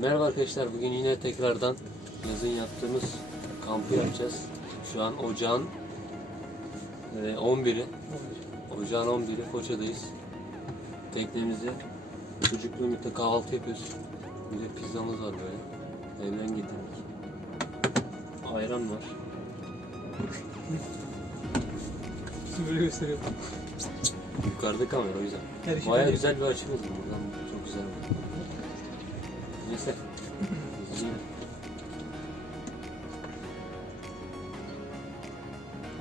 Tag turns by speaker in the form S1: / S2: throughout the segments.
S1: Merhaba arkadaşlar. Bugün yine tekrardan yazın yaptığımız kampı yapacağız. Şu an ocağın e, 11'i. Ocağın 11'i Foça'dayız. Teknemizde sucuklu yumurta kahvaltı yapıyoruz. Bir de pizzamız var böyle. Evden getirdik. Ayran var.
S2: Böyle gösteriyor.
S1: Yukarıda kamera o yüzden. Baya güzel bir açı buldum buradan. Çok güzel oldu.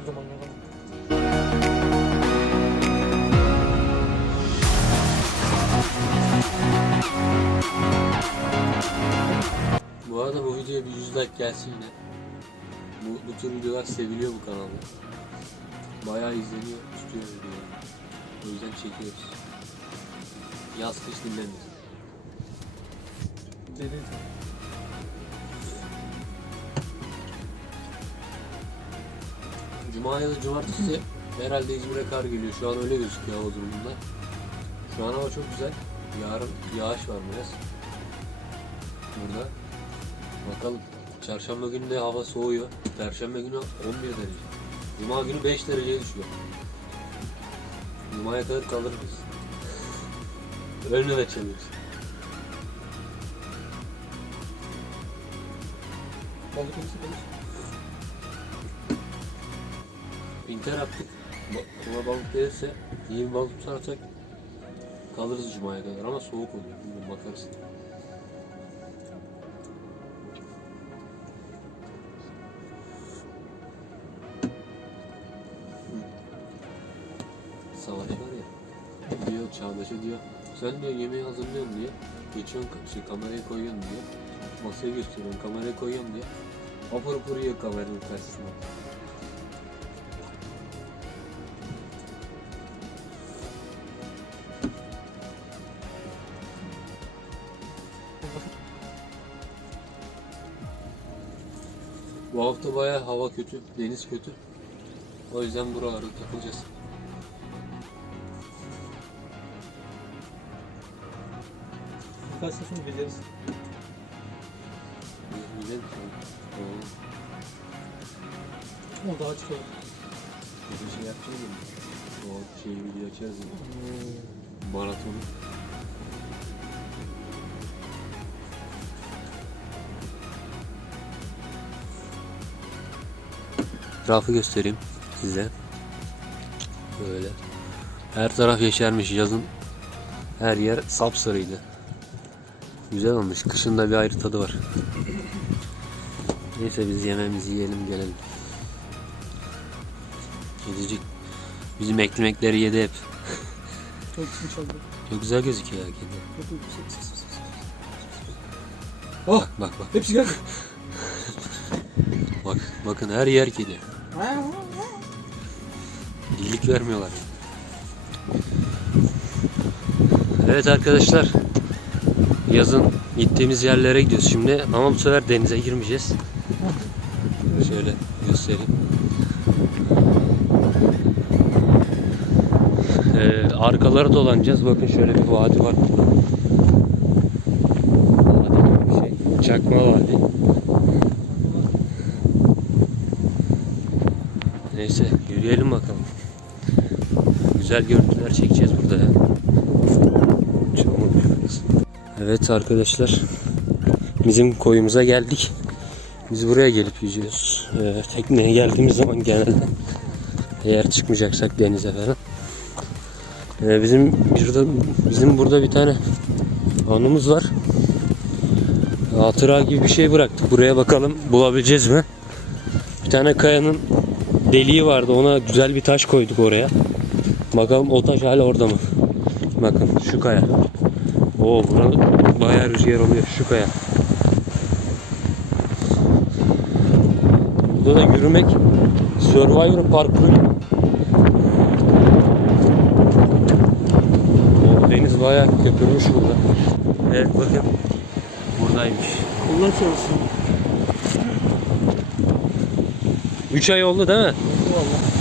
S2: Zaman.
S1: Bu arada bu videoya bir 100 like gelsin yine. Bu, bu tür videolar seviliyor bu kanalda. Bayağı izleniyor, tutuyor videolar. O yüzden çekiyoruz. Yaz kış dinlenir.
S2: Dedin sen.
S1: Cuma ya da cumartesi herhalde İzmir'e kar geliyor. Şu an öyle gözüküyor hava durumunda. Şu an hava çok güzel. Yarın yağış var biraz. Burada. Bakalım. Çarşamba günü de hava soğuyor. Perşembe günü 11 derece. Cuma günü 5 dereceye düşüyor. Cuma'ya kadar kalırız biz. Önüne de çeviririz.
S2: Balık hepsi demiş.
S1: Pinter attık. Balık gelirse iyi bir balık tutarsak kalırız Cuma'ya kadar ama soğuk oluyor. Bilmiyorum bakarız. Savaş var ya. Diyor Çağdaş'a diyor. Sen diyor yemeği hazırlıyorsun diye. Geçiyorsun şey, kamerayı koyuyorsun diyor. Masaya gösteriyorsun kamerayı koyuyorsun diye. Apır apır yiyor kameranın karşısında. Bu hafta bayağı hava kötü, deniz kötü. O yüzden buralarda takılacağız.
S2: Birkaç sesini biliriz.
S1: Oo,
S2: O daha çıkıyor.
S1: bir şey yapacağız mı? O şeyi video açarız ya. Maratonu. Etrafı göstereyim size. Böyle. Her taraf yeşermiş yazın. Her yer sapsarıydı. Güzel olmuş. Kışın da bir ayrı tadı var. Neyse biz yemeğimizi yiyelim gelelim. Kedicik bizim eklemekleri yedi hep.
S2: Çok
S1: güzel gözüküyor ya kedi.
S2: Ses. Oh!
S1: Bak bak
S2: Hepsi geldi.
S1: bak. Bakın her yer kedi. İyilik vermiyorlar. Evet arkadaşlar. Yazın gittiğimiz yerlere gidiyoruz şimdi ama bu sefer denize girmeyeceğiz. Şöyle göstereyim. Ee, arkaları dolanacağız. Bakın şöyle bir vadi var. Vadi bir şey. Çakma vadi. Neyse yürüyelim bakalım. Güzel görüntüler çekeceğiz burada ya. Çamur şurası. Evet arkadaşlar. Bizim koyumuza geldik. Biz buraya gelip yüzüyoruz. Ee, tekneye geldiğimiz zaman genelde eğer çıkmayacaksak denize falan. Ee, bizim burada bizim burada bir tane anımız var. Hatıra gibi bir şey bıraktık. Buraya bakalım bulabileceğiz mi? Bir tane kayanın deliği vardı. Ona güzel bir taş koyduk oraya. Bakalım o taş hala orada mı? Bakın şu kaya. Oo burada bayağı rüzgar oluyor şu kaya. Burada da yürümek Survivor parkuru gibi. Oo, deniz bayağı köpürmüş burada. Evet bakın buradaymış.
S2: Allah çalışsın.
S1: 3 ay oldu değil mi?
S2: Valla.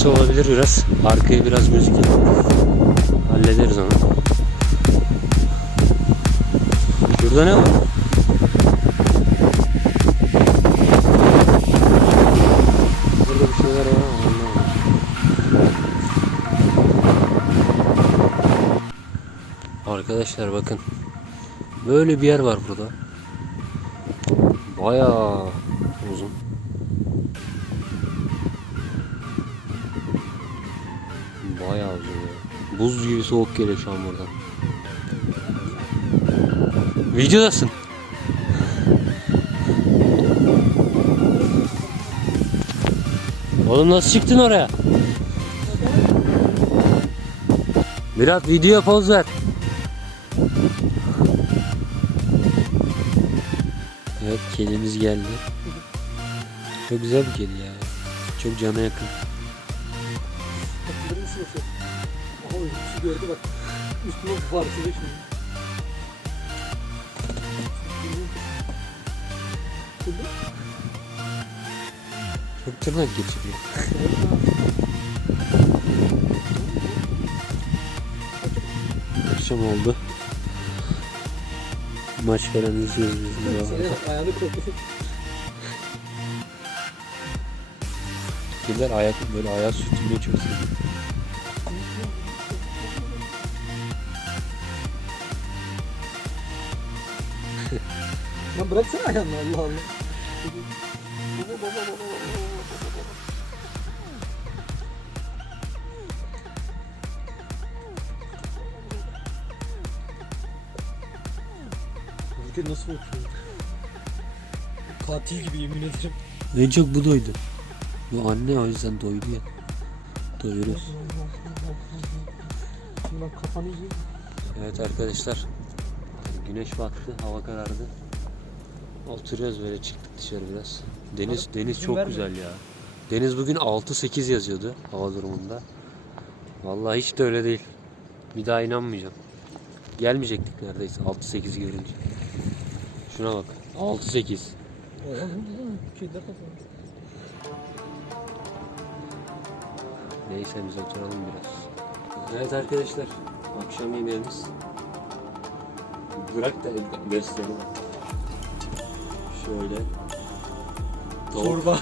S1: Sesi olabilir biraz. Arkaya biraz müzik. Hallederiz onu. Şurada ne var? Burada bir şeyler var ama. Arkadaşlar bakın. Böyle bir yer var burada. Bayağı Buz gibi soğuk geliyor şu an buradan. Videodasın. Oğlum nasıl çıktın oraya? Biraz video poz ver. Evet kedimiz geldi. Çok güzel bir kedi ya. Çok cana yakın.
S2: Gördü bak. Üstüne parçalı şimdi.
S1: Çok tırnak geçiriyor. Akşam oldu. Maç falan izliyoruz biz de.
S2: Ayağını korkutup
S1: Kediler ayak böyle ayağı sürtünmeyi çok seviyor.
S2: Lan bıraksana ayağını Allah Allah. Ülke nasıl bakıyor? Katil gibi yemin ederim.
S1: En çok bu doydu. Bu anne o yüzden doydu ya.
S2: Ben kafanı yiyeyim.
S1: Evet arkadaşlar. Güneş battı, hava karardı. Oturuyoruz böyle çıktık dışarı biraz. Deniz deniz
S2: izin
S1: çok
S2: verme.
S1: güzel ya. Deniz bugün 6-8 yazıyordu hava durumunda. Vallahi hiç de öyle değil. Bir daha inanmayacağım. Gelmeyecektik neredeyse 6-8 görünce. Şuna bak. 6-8.
S2: Oha ne oldu lan? Kediler kafanı.
S1: Neyse biz oturalım biraz. Evet arkadaşlar. Akşam yemeğimiz. Bırak da gösterelim. Şöyle. Tavuk.
S2: Çorba.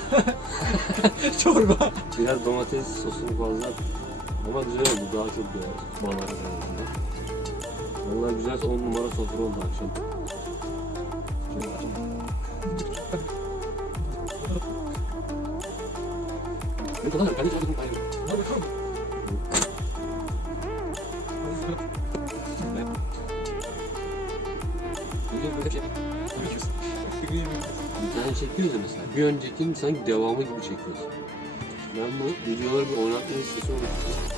S2: Çorba.
S1: Biraz domates sosunu fazla ama güzel oldu. Daha çok güzel. Bana arasında. Vallahi güzel 10 numara sofra oldu akşam. Ne kadar? Ben hiç aldım.
S2: Hadi bakalım.
S1: Bir tane çekiyoruz mesela. Bir öncekinin sanki devamı gibi çekiyoruz. Ben bu videoları bir oynatma listesi oluşturdum.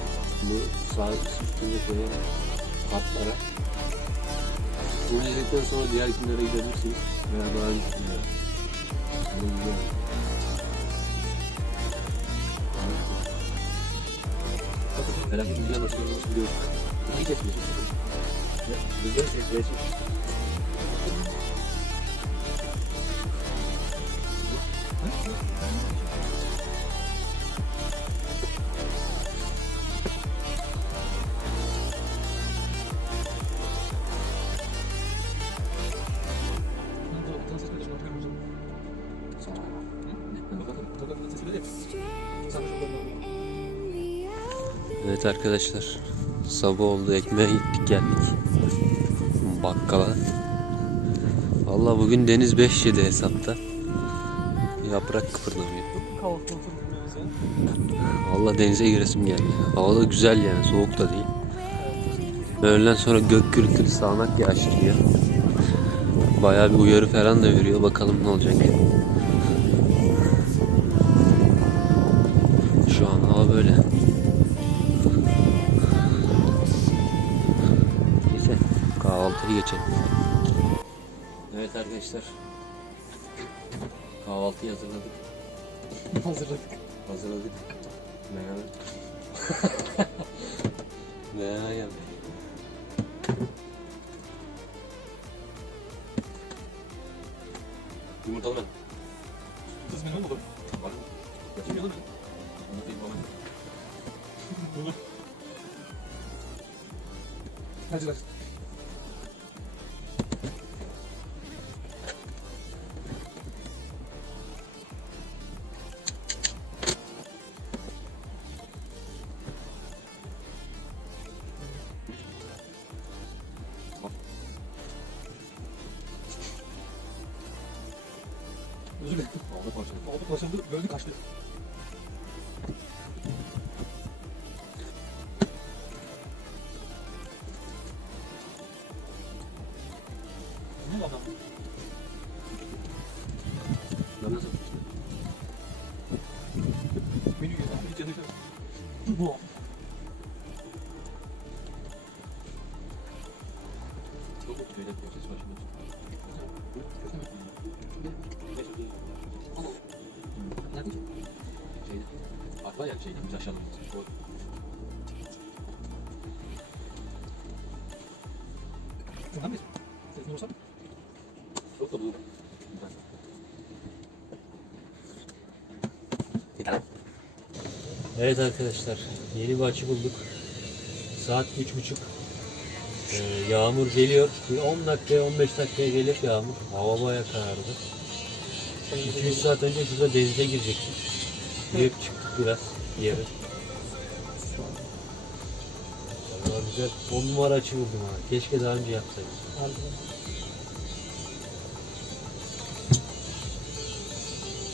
S1: Bu sağ üstünde koyan hatlara. Bunu izledikten sonra diğer günlere gidebilirsiniz. Veya daha öncekilere. Bunu güzel. Felaket güzel nasıl nasıl biliyoruz. İyi kesmeyeceğiz. Güzel kesmeyeceğiz. Evet arkadaşlar. Sabah oldu ekmeğe gittik geldik. Bakkala. Vallahi bugün Deniz 5 yedi hesapta. Yaprak kıpırdamıyor. Vallahi denize giresim geldi. Hava da güzel yani soğuk da değil. Öğleden sonra gök gürültülü sağanak yağış geliyor. Bayağı bir uyarı falan da veriyor. Bakalım ne olacak. Şu an hava böyle. Neyse kahvaltıyı geçelim. Evet arkadaşlar. Kahvaltıyı hazırladık.
S2: Hazırladık.
S1: Hazırladık. Menemen. Menemen yap. Yumurtalı ben.
S2: Kız benim olur.
S3: Aldı parçayı.
S2: Aldı başladı, böldü kaçtı. Ne adam?
S1: Ben nasıl?
S2: Menü yedim, hiç yanık yok. Bu.
S3: Çok güzel bir ses var şimdi.
S2: Nerede ki?
S3: Şeyde. Akla ya şeyde biz aşağıda. O
S2: Buradan mıyız? Sesini vursam?
S3: Yok da bu.
S1: Evet arkadaşlar yeni bir bulduk. Saat üç buçuk. Ee, yağmur geliyor. Bir 10 dakikaya 15 dakikaya gelir yağmur. Hava baya karardı. 2-3 saat önce şurada denize girecektik. Girip çıktık biraz yere. Vallahi güzel 10 numara açı buldum ha. Keşke daha önce yapsaydım.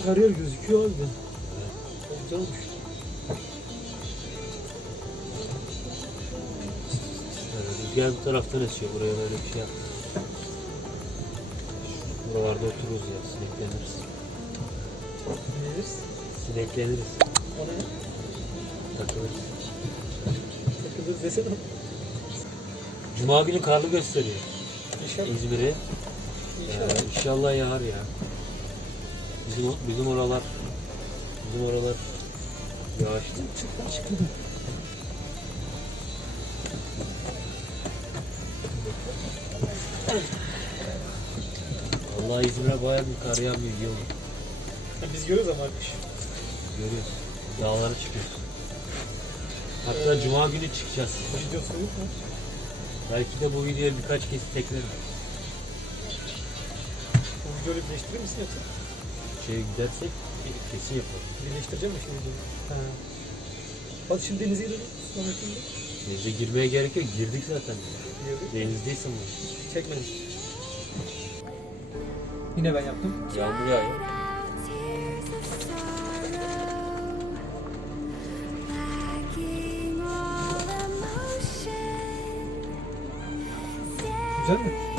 S2: Her yer gözüküyor abi. Çok Güzel olmuş.
S1: Rüzgar bu taraftan esiyor. Buraya böyle bir şey yaptık. Buralarda otururuz ya. Sinekleniriz.
S2: Yeriz.
S1: Sinekleniriz.
S2: O ne?
S1: Takılırız.
S2: Takılırız desene.
S1: Cuma günü karlı gösteriyor
S2: İnşallah.
S1: İzmir'e.
S2: İnşallah.
S1: Ee, inşallah yağar ya. Bizim, bizim oralar bizim oralar yağışlı.
S2: Çıktı çıktı.
S1: Allah İzmir'e bayağı bir kar yağmıyor yıl.
S2: Biz görüyoruz ama kış.
S1: Görüyoruz. Dağlara çıkıyoruz. Hatta Cuma günü çıkacağız.
S2: Videosu yok mu?
S1: Belki de bu videoyu birkaç kez teklerim.
S2: Bu videoyu birleştirir misin yoksa?
S1: Şeye gidersek kesin yaparım.
S2: Birleştireceğim mi şimdi? Ha. Hadi şimdi denize gidelim. Sonrakinde.
S1: Denize girmeye gerek yok. Girdik zaten.
S2: Girdik.
S1: Denizdeyiz ama.
S2: Çekmedim. Yine ben yaptım.
S1: Yağmur yağıyor.
S2: Güzel mi?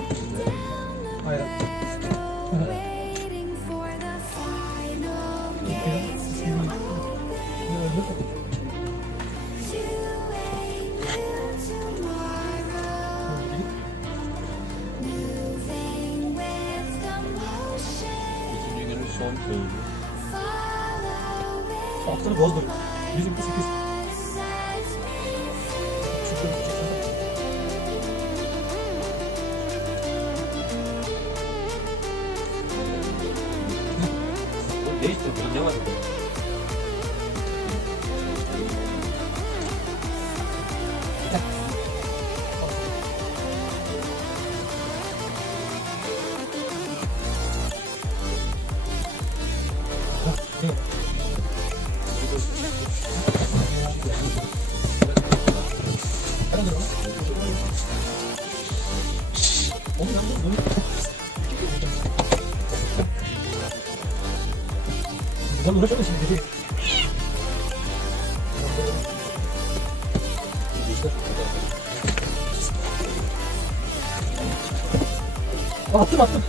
S2: Buradan uğraşamam şimdi. Attım attım.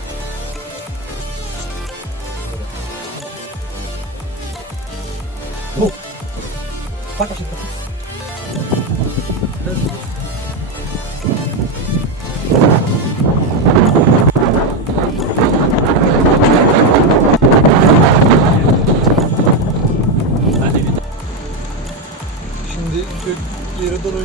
S2: Bu. Bak bak. Yere doğru